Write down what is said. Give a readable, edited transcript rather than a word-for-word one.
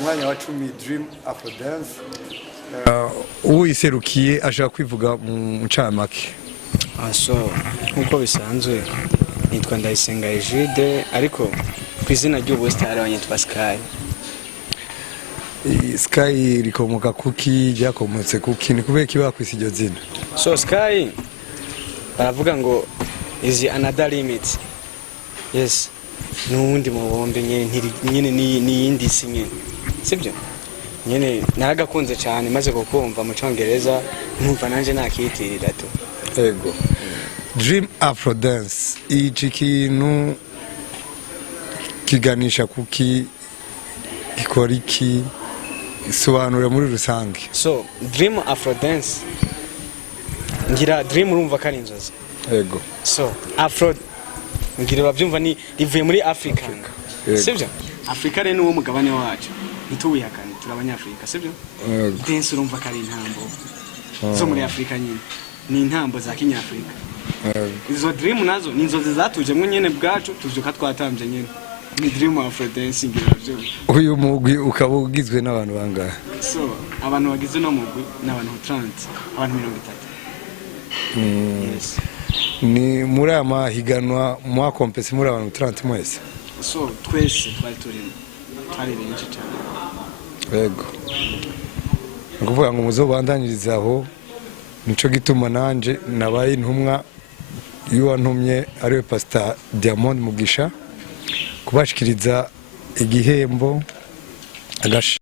umwanya wa 10 Dream Afro Dance uyiserukiye ashaka kwivuga mu ncamake. So nkuko bisanzwe nitwa Ndayisenga Egide ariko kwizina ry'ubustari wanyitwa Sky. Sky rikomoka kuki ryakomotse kuki ni kubera kiba kwisi iryo zina? So Sky baravuga ngo is another limit. Yes. Nundi mubombe nyene ni yindi sinye. Sibyo? Nyene naragakunze cyane maze kukumva mu Congereza numva nanje nakitirira to. Ego. Dream Afro Dance iki kintu kiganisha kuki ikora iki isobanura muri rusange? So Dream Afro Dance ngira dream urumva kari inzozi. Ego. So Afro ngira bavyumva ni rivuye muri Africa. Sibyo? Africa rero uwo mugabane wacu nitubihakane turabanyafrika sibyo? Dance urumva kari intambo zo muri Africa nyine ni intambo za Kinyafrika. Izo dream nazo ni inzozi zatujemwe nyene bwacu tuvyuka twatambye nyene ni Dream Afro Dance ngira byo. Uyu mugwi ukaba ugizwe n'abantu bangahe? So abantu bagize no mugwi n'abantu 30 abantu 30. Yes. Ni muri amahiganwa mwa kompesi muri abantu 30 mwese? So twese twari benshi cyane. Ego. Ukuvuga ngo muzobandaniriza aho nico gituma nanje nabaye intumwa y'uwantumye ariwe Pastor Diamond Mugisha kubashikiriza igihembo AGASHIMWE.